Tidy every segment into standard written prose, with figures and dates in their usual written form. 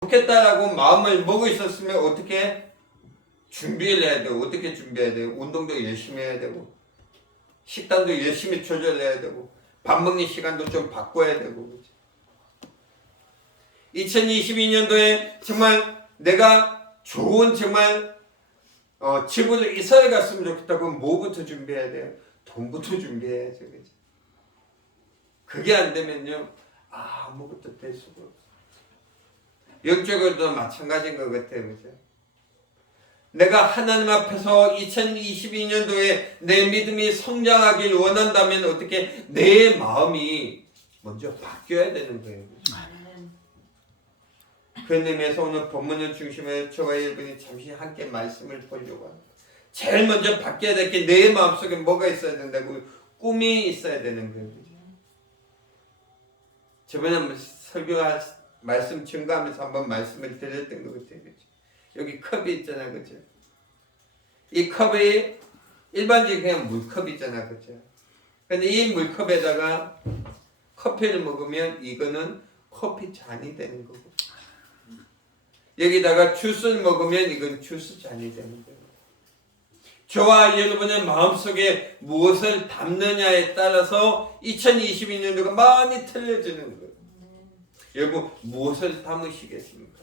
좋겠다라고 마음을 먹고 있었으면 어떻게 준비를 해야 되고, 어떻게 준비해야 되고, 운동도 열심히 해야 되고, 식단도 열심히 조절해야 되고, 밥 먹는 시간도 좀 바꿔야 되고. 2022년도에 정말 내가 좋은 정말 집을 이사를 갔으면 좋겠다. 그럼 뭐부터 준비해야 돼요? 돈부터 준비해야죠. 그죠? 그게 안 되면요, 아무것도 될 수가 없어요. 영적으로도 마찬가지인 것 같아요. 그죠? 내가 하나님 앞에서 2022년도에 내 믿음이 성장하길 원한다면 어떻게 내 마음이 먼저 바뀌어야 되는 거예요. 그죠? 그 의미에서 오늘 본문을 중심으로 저와 여러분이 잠시 함께 말씀을 보려고 합니다. 제일 먼저 바뀌어야 될 게 내 마음속에 뭐가 있어야 된다고? 꿈이 있어야 되는 거예요. 저번에 설교할 말씀 증거하면서 한번 말씀을 드렸던 것 같아요. 그렇죠? 여기 컵이 있잖아요. 그렇죠? 이 컵이 일반적인 그냥 물컵이잖아요. 그렇죠? 근데 이 물컵에다가 커피를 먹으면 이거는 커피 잔이 되는 거고, 여기다가 주스를 먹으면 이건 주스 잔이 되는 거예요. 저와 여러분의 마음속에 무엇을 담느냐에 따라서 2022년도가 많이 틀려지는 거예요. 여러분 무엇을 담으시겠습니까?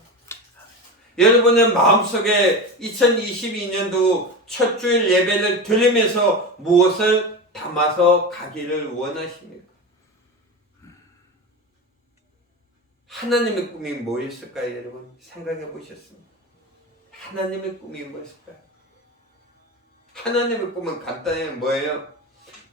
여러분의 마음속에 2022년도 첫 주일 예배를 드리면서 무엇을 담아서 가기를 원하십니까? 하나님의 꿈이 뭐였을까요? 여러분 생각해 보셨습니까? 하나님의 꿈이 뭐였을까요? 하나님의 꿈은 간단히 뭐예요?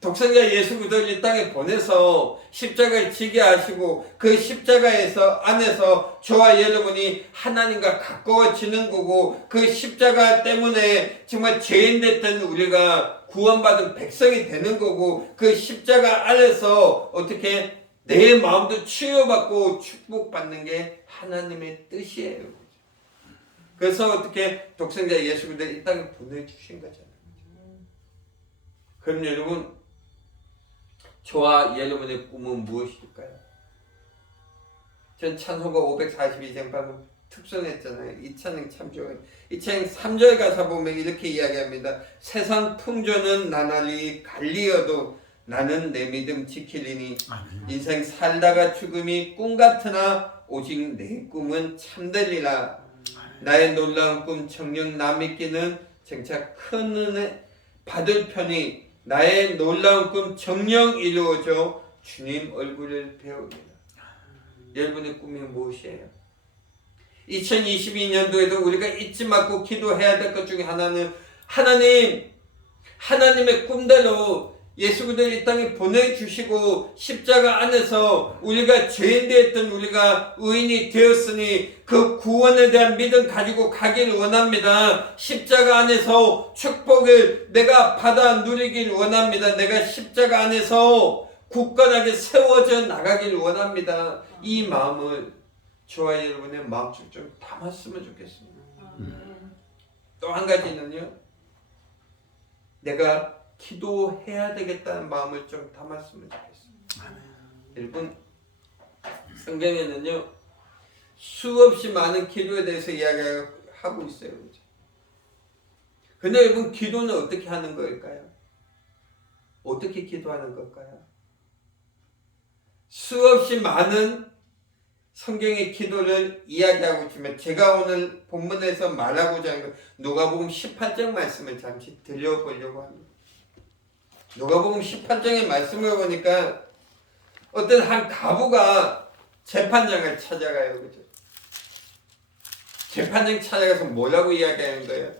독생자 예수 그리스도를 이 땅에 보내서 십자가를 지게 하시고 그 십자가에서 안에서 저와 여러분이 하나님과 가까워지는 거고, 그 십자가 때문에 정말 죄인 됐던 우리가 구원받은 백성이 되는 거고, 그 십자가 안에서 어떻게 내 마음도 치유받고 축복받는 게 하나님의 뜻이에요. 그래서 어떻게 독생자 예수 그리스도를 이 땅에 보내주신 거잖아요. 그럼 여러분, 저와 여러분의 꿈은 무엇일까요? 전 찬송가 542장 방금 특선했잖아요. 이 찬양 참 좋아요. 이 찬양 3절 가사 보면 이렇게 이야기합니다. 세상 풍조는 나날이 갈리어도 나는 내 믿음 지키리니, 인생 살다가 죽음이 꿈 같으나 오직 내 꿈은 참되리라. 나의 놀라운 꿈 정녕 나 믿기는 정착 큰 은혜 받을 편이, 나의 놀라운 꿈 정녕 이루어져 주님 얼굴을 배우리라. 여러분의 꿈이 무엇이에요? 2022년도에도 우리가 잊지 말고 기도해야 될 것 중에 하나는 하나님의 꿈대로 예수 그리스도를 이 땅에 보내주시고 십자가 안에서 우리가 죄인 되었던 우리가 의인이 되었으니 그 구원에 대한 믿음 가지고 가기를 원합니다. 십자가 안에서 축복을 내가 받아 누리길 원합니다. 내가 십자가 안에서 굳건하게 세워져 나가길 원합니다. 이 마음을 저와 여러분의 마음속 좀 담았으면 좋겠습니다. 또 한 가지는요, 내가 기도해야 되겠다는 마음을 좀 담았으면 좋겠습니다. 여러분, 성경에는요 수없이 많은 기도에 대해서 이야기하고 있어요. 그렇죠? 근데 여러분, 기도는 어떻게 하는 걸까요? 어떻게 기도하는 걸까요? 수없이 많은 성경의 기도를 이야기하고 있지만, 제가 오늘 본문에서 말하고자 하는 건 누가복음 18장 말씀을 잠시 들려보려고 합니다. 누가복음 18장의 말씀을 보니까 어떤 한 과부가 재판장을 찾아가요. 그죠? 재판장 찾아가서 뭐라고 이야기하는 거예요?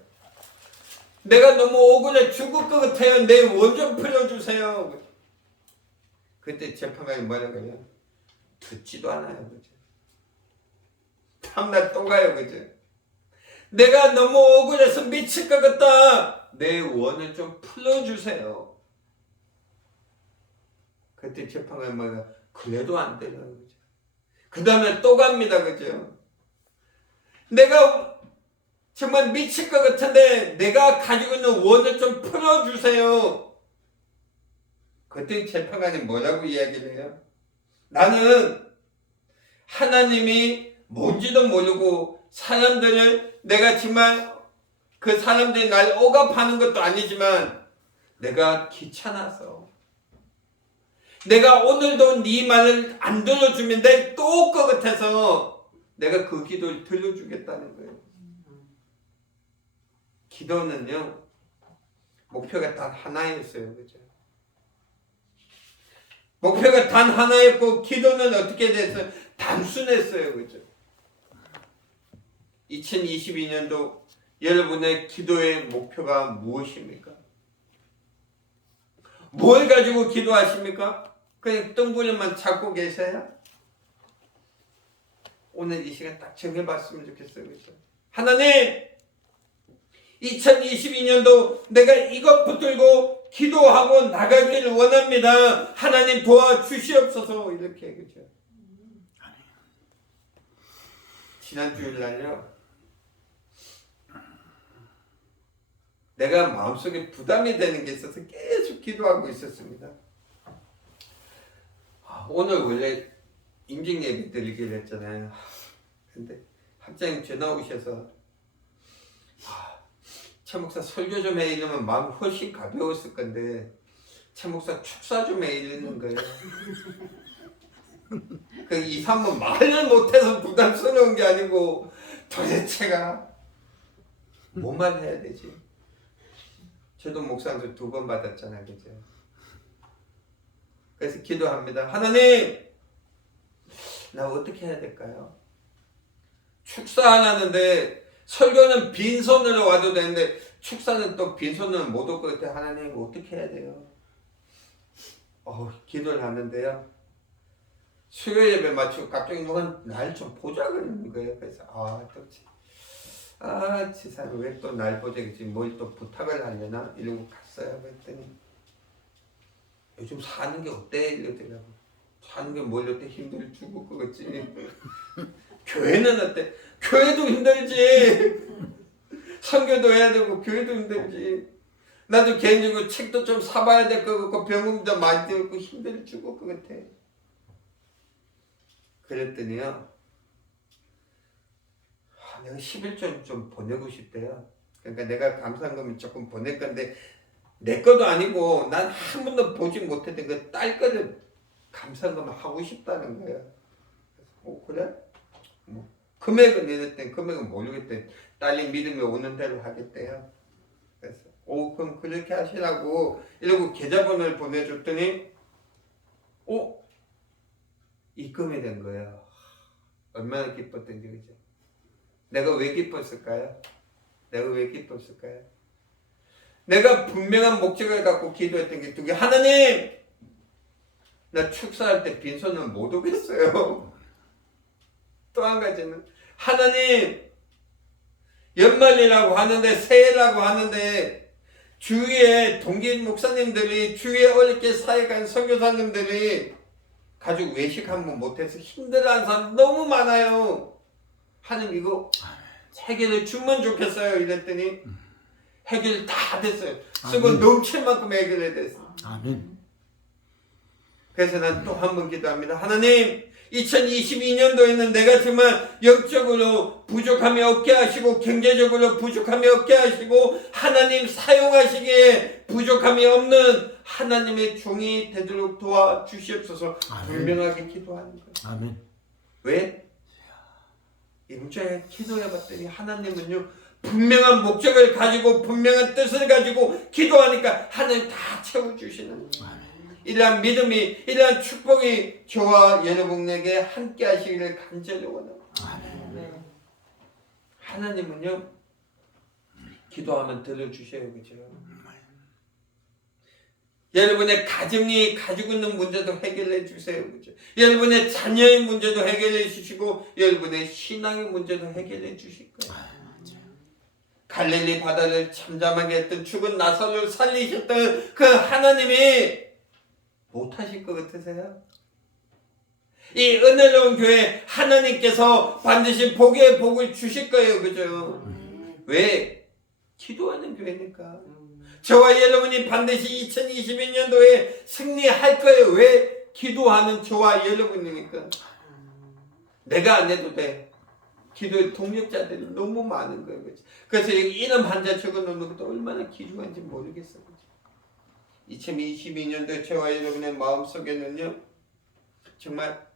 내가 너무 억울해 죽을 것 같아요. 내 원 좀 풀어주세요. 그죠? 그때 재판관이 뭐라고 해요? 듣지도 않아요. 그죠? 다음날 또 가요. 그죠? 내가 너무 억울해서 미칠 것 같다. 내 원을 좀 풀어주세요. 그때 재판관이 뭐야? 그래도 안 되는 거죠. 그 다음에 또 갑니다. 그죠? 내가 정말 미칠 것 같은데 내가 가지고 있는 원을 좀 풀어주세요. 그때 재판관이 뭐라고 이야기를 해요? 나는 하나님이 뭔지도 모르고 사람들을 내가 정말 그 사람들이 날 억압하는 것도 아니지만 내가 귀찮아서 내가 오늘도 네 말을 안 들어주면 내 또 올 것 같아서 내가 그 기도를 들려주겠다는 거예요. 기도는요 목표가 단 하나였어요. 그죠? 목표가 단 하나였고 기도는 어떻게 됐어요? 단순했어요. 그죠? 2022년도 여러분의 기도의 목표가 무엇입니까? 뭘 가지고 기도하십니까? 그냥 뜬구름만 찾고 계세요? 오늘 이 시간 딱 정해봤으면 좋겠어요. 그죠? 하나님 2022년도 내가 이것 붙들고 기도하고 나가기를 원합니다. 하나님 도와주시옵소서. 이렇게 그죠? 지난 주일날요 내가 마음속에 부담이 되는 게 있어서 계속 기도하고 있었습니다. 오늘 원래 임직 예배 드리기로 했잖아요. 근데 합장님 전화 오셔서 최 목사 설교 좀 해 이러면 마음이 훨씬 가벼웠을 건데 최 목사 축사 좀 해 이러는 거예요. 그 2, 3번 말을 못해서 부담스러운 게 아니고 도대체가 뭐만 해야 되지? 저도 목상도 2번 받았잖아요. 그죠? 그래서 기도합니다. 하나님 나 어떻게 해야 될까요? 축사 안 하는데 설교는 빈손으로 와도 되는데 축사는 또 빈손으로 못 올 것 같아. 하나님 어떻게 해야 돼요? 기도를 하는데요 수요 예배 마치고 갑자기 누가 날 좀 보자 그러는 거예요. 그래서 지사람 왜 또 날 보자겠지 뭘 또 부탁을 하려나 이러고 갔어요. 그랬더니 요즘 사는 게 어때? 이러더라고. 사는 게 뭘 어때 힘들 죽을 것 같지. 교회는 어때? 교회도 힘들지. 선교도 해야 되고 교회도 힘들지. 나도 개인적으로 책도 좀 사봐야 될 것 같고 병음도 많이 들고 힘들 죽을 것 같아. 그랬더니요 내가 11조 좀 보내고 싶대요. 그러니까 내가 감사금을 조금 보낼 건데 내 것도 아니고 난 한 번도 보지 못했던 그 딸 거를 감사금을 하고 싶다는 거예요. 그래? 금액은 이랬더니 금액은 모르겠대. 딸이 믿음이 오는 대로 하겠대요. 그래서 그럼 그렇게 하시라고 이러고 계좌번호를 보내줬더니 입금이 된 거예요. 얼마나 기뻤던지. 그죠? 내가 왜 기뻤을까요? 내가 분명한 목적을 갖고 기도했던 게 2개. 하나님 나 축사할 때 빈손은 못 오겠어요. 또 한 가지는 하나님 연말이라고 하는데 새해라고 하는데 주위에 동기 목사님들이 주위에 어렵게 사역한 선교사님들이 가족 외식 한번 못해서 힘들어하는 사람 너무 많아요. 하나님 이거 해결을 주면 좋겠어요. 이랬더니 해결 다 됐어요. 쓰고 넘칠 만큼 해결이 됐어요. 아멘. 그래서 난 또 한 번 기도합니다. 하나님 2022년도에는 내가 정말 영적으로 부족함이 없게 하시고 경제적으로 부족함이 없게 하시고 하나님 사용하시기에 부족함이 없는 하나님의 종이 되도록 도와주시옵소서. 분명하게 기도하는 거예요. 아멘. 왜? 임자에 기도해봤더니 하나님은요 분명한 목적을 가지고 분명한 뜻을 가지고 기도하니까 하나님 다 채워주시는 거예요. 이러한 믿음이 이러한 축복이 저와 여러분에게 함께 하시기를 간절히 원합니다. 하나님은요 기도하면 들어주셔요. 그죠? 여러분의 가정이 가지고 있는 문제도 해결해 주세요. 그죠? 여러분의 자녀의 문제도 해결해 주시고 여러분의 신앙의 문제도 해결해 주실 거예요. 갈릴리 바다를 잠잠하게 했던 죽은 나사로를 살리셨던 그 하나님이 못하실 것 같으세요? 이 은혜로운 교회 하나님께서 반드시 복의 복을 주실 거예요. 그죠? 왜? 기도하는 교회니까. 저와 여러분이 반드시 2022년도에 승리할 거예요. 왜? 기도하는 저와 여러분이니까. 내가 안 해도 돼. 기도의 동력자들이 너무 많은 거예요. 그렇죠? 그래서 이름 한자 적어놓는 것도 얼마나 귀중한지 모르겠어요. 그렇죠? 2022년도 저와 여러분의 마음속에는요, 정말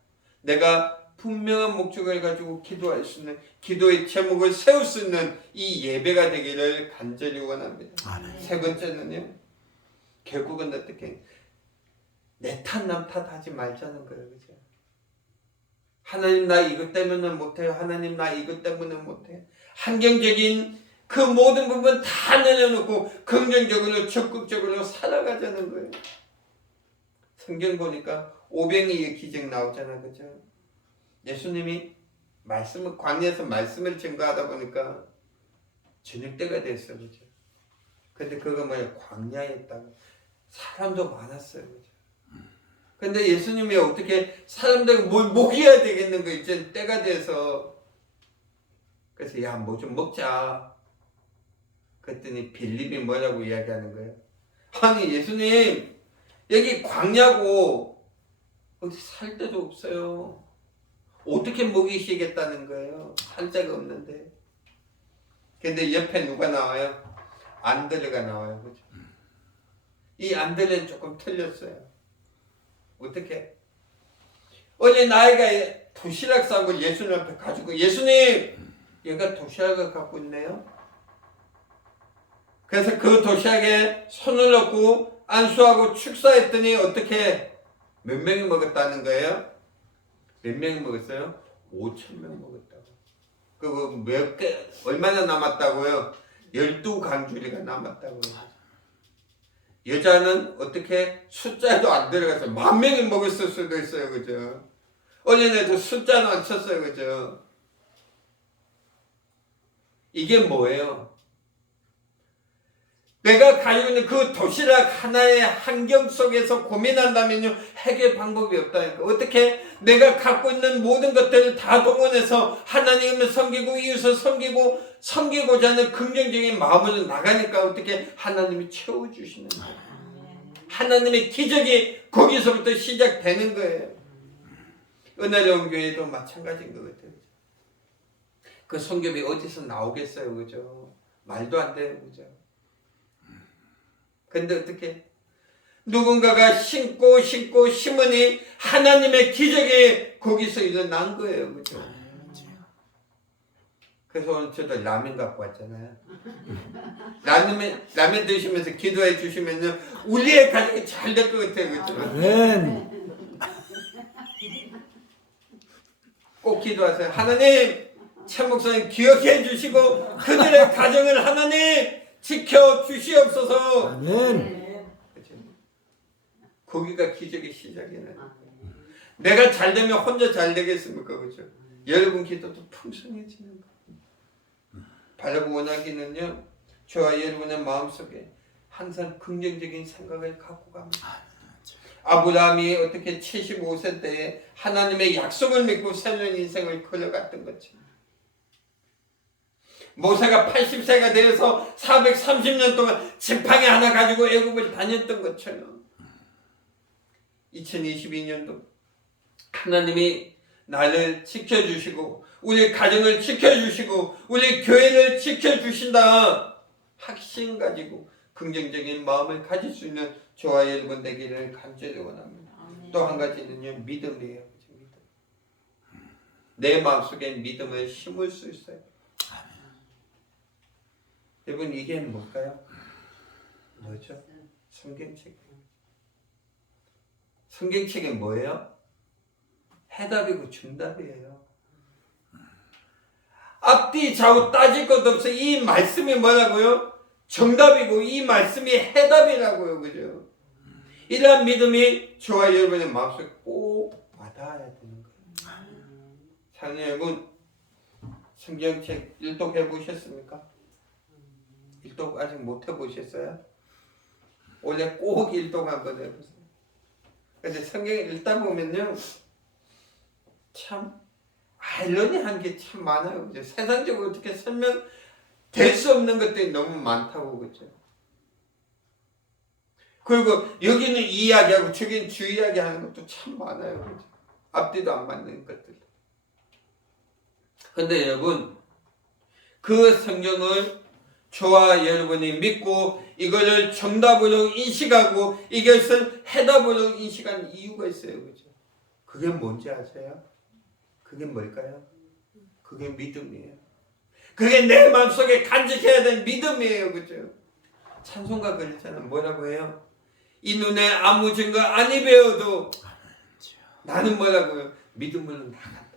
내가 분명한 목적을 가지고 기도할 수 있는, 기도의 제목을 세울 수 있는 이 예배가 되기를 간절히 원합니다. 세 번째는요, 결국은 어떻게 내 탓 남 탓하지 말자는 거예요. 그죠? 하나님 나 이것 때문에 못해요. 하나님 나 이것 때문에 못해요. 환경적인 그 모든 부분 다 내려놓고 긍정적으로 적극적으로 살아가자는 거예요. 성경 보니까 오병이의 기적 나오잖아. 그죠? 예수님이 말씀을 광야에서 말씀을 증거하다 보니까 저녁 때가 됐어요. 그죠? 근데 그거 뭐야? 광야였다고. 사람도 많았어요. 그죠? 근데 예수님이 어떻게 사람들 뭘 먹여야 되겠는 거 이제 때가 돼서, 그래서 야 뭐 좀 먹자. 그랬더니 빌립이 뭐라고 이야기하는 거예요? 아니 예수님 여기 광야고 어디 살 데도 없어요. 어떻게 먹이시겠다는 거예요? 살 데가 없는데. 근데 옆에 누가 나와요? 안드레가 나와요. 그죠? 이 안드레는 조금 틀렸어요. 어떻게? 어제 나이가 도시락 싸고 예수님 앞에 가지고, 예수님 얘가 도시락을 갖고 있네요. 그래서 그 도시락에 손을 넣고 안수하고 축사했더니 어떻게 몇 명이 먹었다는 거예요? 몇 명이 먹었어요? 5,000명 먹었다고. 그거 몇 개, 얼마나 남았다고요? 12강주리가 남았다고요. 여자는 어떻게 숫자도 안 들어가서 10,000명이 먹었을 수도 있어요. 그죠? 어린애도 숫자는 안 쳤어요. 그죠? 이게 뭐예요? 내가 가지고 있는 그 도시락 하나의 환경 속에서 고민한다면요, 해결 방법이 없다니까. 어떻게 내가 갖고 있는 모든 것들을 다 동원해서 하나님을 섬기고 이웃을 섬기고자 하는 긍정적인 마음으로 나가니까 어떻게 하나님이 채워주시는 거예요. 하나님의 기적이 거기서부터 시작되는 거예요. 은혜로운 교회도 마찬가지인 것 같아요. 그 성경이 어디서 나오겠어요. 그죠? 말도 안 돼요. 그죠? 근데 어떻게 누군가가 심고 심으니 하나님의 기적이 거기서 일어난 거예요. 그죠? 그래서 오늘 저도 라면 갖고 왔잖아요. 라면 드시면서 기도해 주시면요, 우리의 가정이 잘 될 것 같아요. 그죠? 아멘. 꼭 기도하세요. 하나님, 참 목사님 기억해 주시고 그들의 가정을 하나님 지켜 주시옵소서. 아멘. 그렇죠? 거기가 기적의 시작이네. 내가 잘 되면 혼자 잘 되겠습니까? 그렇죠? 여러분 기도도 풍성해지는 거. 바라고 원하기는요, 저와 여러분의 마음속에 항상 긍정적인 생각을 갖고 갑니다. 아브라함이 어떻게 75세 때에 하나님의 약속을 믿고 새로운 인생을 걸어갔던 것처럼, 모세가 80세가 되어서 430년 동안 지팡이 하나 가지고 애굽을 다녔던 것처럼 2022년도 하나님이 나를 지켜주시고 우리 가정을 지켜주시고 우리 교회를 지켜주신다 확신 가지고 긍정적인 마음을 가질 수 있는 저와 여러분 되기를 간절히 원합니다. 또 한 가지는요, 믿음이에요. 믿음. 내 마음속에 믿음을 심을 수 있어요. 여러분 이게 뭘까요? 뭐죠? 성경책. 성경책이 뭐예요? 해답이고 정답이에요. 앞뒤 좌우 따질 것도 없어. 이 말씀이 뭐라고요? 정답이고 이 말씀이 해답이라고요. 그죠? 이러한 믿음이 저와 여러분의 마음속에 꼭 와닿아야 되는 거예요. 사랑하는 여러분, 성경책 일독해 보셨습니까? 일독 아직 못 해보셨어요? 원래 꼭 일독 한번 해보세요. 근데 성경을 읽다 보면요, 참 아이러니한 게 참 많아요. 그죠? 세상적으로 어떻게 설명될 수 없는 것들이 너무 많다고. 그죠? 그리고 여기는 이 이야기하고 저기는 주 이야기하는 것도 참 많아요. 그죠? 앞뒤도 안 맞는 것들. 근데 여러분, 그 성경을 저와 여러분이 믿고 이거를 정답으로 인식하고 이것을 해답으로 인식한 이유가 있어요. 그죠? 그게 뭔지 아세요? 그게 뭘까요? 그게 믿음이에요. 그게 내 마음속에 간직해야 되는 믿음이에요. 그죠? 찬송가 그랬잖아요. 뭐라고 해요? 이 눈에 아무 증거 아니 배워도 나는 뭐라고요? 믿음으로 나간다고요.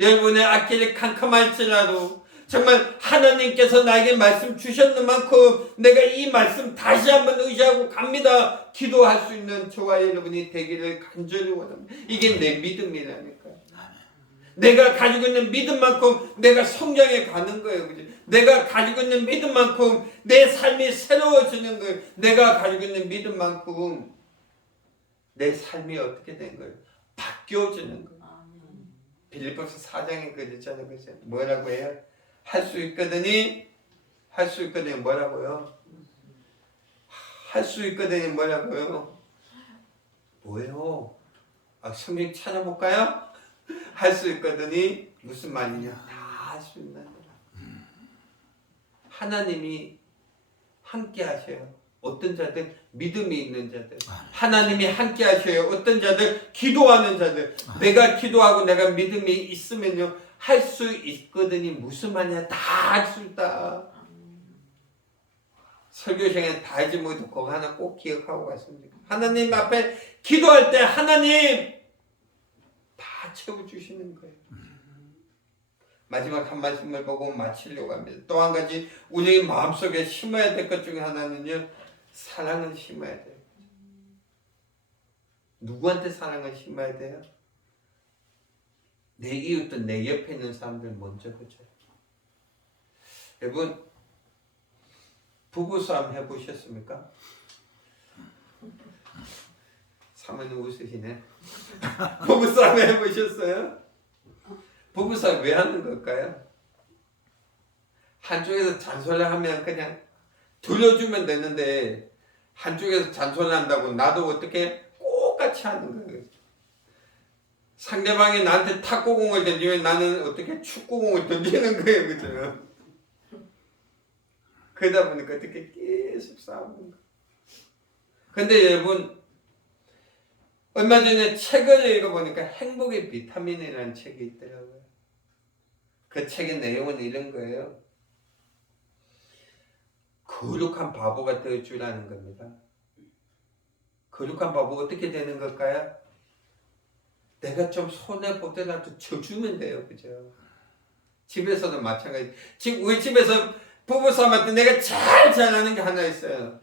여러분의 앞길이 캄캄할지라도 정말 하나님께서 나에게 말씀 주셨는 만큼 내가 이 말씀 다시 한번 의지하고 갑니다. 기도할 수 있는 저와 여러분이 되기를 간절히 원합니다. 이게 내 믿음이라니까요. 내가 가지고 있는 믿음만큼 내가 성장해 가는 거예요. 그죠? 내가 가지고 있는 믿음만큼 내 삶이 새로워지는 거예요. 내가 가지고 있는 믿음만큼 내 삶이 어떻게 된 거예요? 바뀌어지는 거예요. 빌립보서 4장에 그랬잖아요. 그죠? 뭐라고 해요? 할 수 있거든요. 뭐라고요? 할 수 있거든요. 뭐라고요? 뭐예요? 성경 찾아볼까요? 할 수 있거든요. 무슨 말이냐? 다 할 수 있는 거라. 하나님이 함께 하셔요. 어떤 자들? 믿음이 있는 자들. 하나님이 함께 하셔요. 어떤 자들? 기도하는 자들. 내가 기도하고 내가 믿음이 있으면요. 할 수 있거든요. 무슨 말이냐? 다 할 수 있다. 설교 시간에 다 하지 못해도 그거 하나 꼭 기억하고 갔으면 좋겠어요. 하나님 앞에 기도할 때 하나님 다 채워주시는 거예요. 마지막 한 말씀을 보고 마치려고 합니다. 또 한 가지 우리 마음속에 심어야 될 것 중에 하나는요. 사랑을 심어야 돼요. 누구한테 사랑을 심어야 돼요? 내 이웃도 내 옆에 있는 사람들 먼저 그죠. 여러분 부부싸움 해보셨습니까? 사모님 웃으시네. 부부싸움 해보셨어요? 부부싸움 왜 하는 걸까요? 한쪽에서 잔소리하면 그냥 돌려주면 되는데 한쪽에서 잔소리한다고 나도 어떻게 똑같이 하는 거예요. 상대방이 나한테 탁구공을 던지면 나는 어떻게 축구공을 던지는 거예요. 그죠? 그러다 보니까 어떻게 계속 싸우는 거예요. 근데 여러분 얼마 전에 책을 읽어보니까 행복의 비타민이라는 책이 있더라고요. 그 책의 내용은 이런 거예요. 거룩한 바보가 될 줄 아는 겁니다. 거룩한 바보가 어떻게 되는 걸까요? 내가 좀 손해보더라도 져주면 돼요. 그죠? 집에서도 마찬가지. 지금 우리 집에서 부부싸움 할 때 내가 제일 잘하는 게 하나 있어요.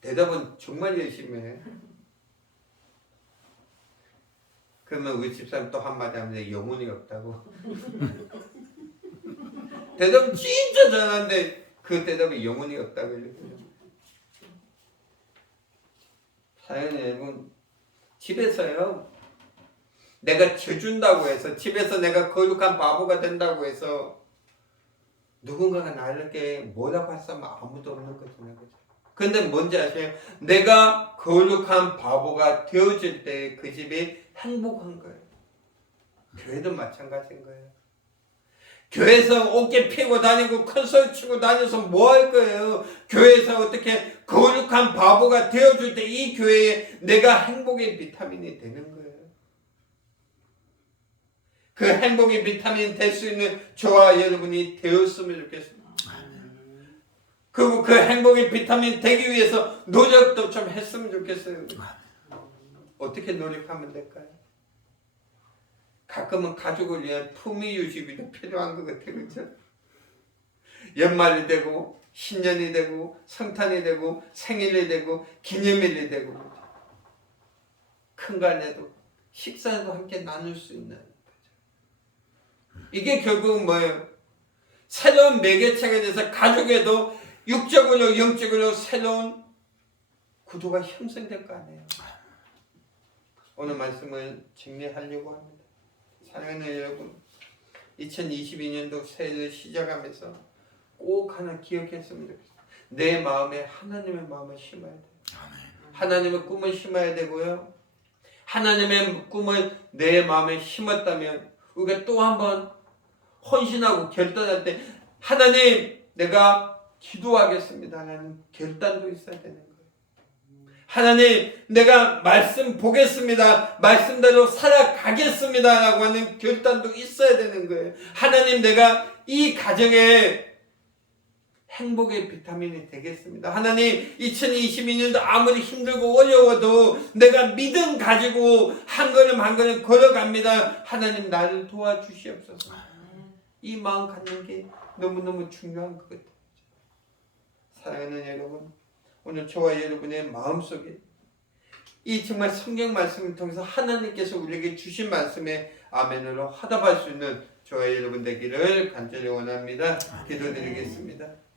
대답은 정말 열심히 해. 그러면 우리 집사람 또 한마디 하면 영혼이 없다고. 대답 진짜 잘하는데 그 대답에 영혼이 없다고 이러거든요. 사랑하는 여러분, 집에서요. 내가 져준다고 해서 집에서 내가 거룩한 바보가 된다고 해서 누군가가 나에게 뭐라고 했으면 아무도 없는 거잖아요. 근데 뭔지 아세요? 내가 거룩한 바보가 되어질 때 그 집이 행복한 거예요. 교회도 마찬가지인 거예요. 교회에서 어깨 피고 다니고 큰 소리 치고 다녀서 뭐 할 거예요? 교회에서 어떻게 거룩한 바보가 되어줄 때 이 교회에 내가 행복의 비타민이 되는 거예요. 그 행복의 비타민 될 수 있는 저와 여러분이 되었으면 좋겠습니다. 그리고 그 행복의 비타민 되기 위해서 노력도 좀 했으면 좋겠어요. 어떻게 노력하면 될까요? 가끔은 가족을 위한 품위 유지비도 필요한 것 같아요. 그렇죠? 연말이 되고 신년이 되고 성탄이 되고 생일이 되고 기념일이 되고 큰거 아니라도 식사도 함께 나눌 수 있는 이게 결국은 뭐예요? 새로운 매개체가 돼서 가족에도 육적으로 영적으로 새로운 구도가 형성될 거 아니에요. 오늘 말씀을 정리하려고 합니다. 사랑하는 여러분, 2022년도 새해를 시작하면서 꼭 하나 기억했으면 좋겠어요. 내 마음에 하나님의 마음을 심어야 돼요. 하나님의 꿈을 심어야 되고요. 하나님의 꿈을 내 마음에 심었다면 우리가 또 한번 헌신하고 결단할 때 하나님 내가 기도하겠습니다라는 결단도 있어야 되는 거예요. 하나님 내가 말씀 보겠습니다. 말씀대로 살아가겠습니다라고 하는 결단도 있어야 되는 거예요. 하나님 내가 이 가정에 행복의 비타민이 되겠습니다. 하나님 2022년도 아무리 힘들고 어려워도 내가 믿음 가지고 한 걸음 한 걸음 걸어갑니다. 하나님 나를 도와주시옵소서. 이 마음 갖는 게 너무너무 중요한 것 같아요. 사랑하는 여러분, 오늘 저와 여러분의 마음속에 이 정말 성경 말씀을 통해서 하나님께서 우리에게 주신 말씀에 아멘으로 화답할 수 있는 저와 여러분 되기를 간절히 원합니다. 기도드리겠습니다.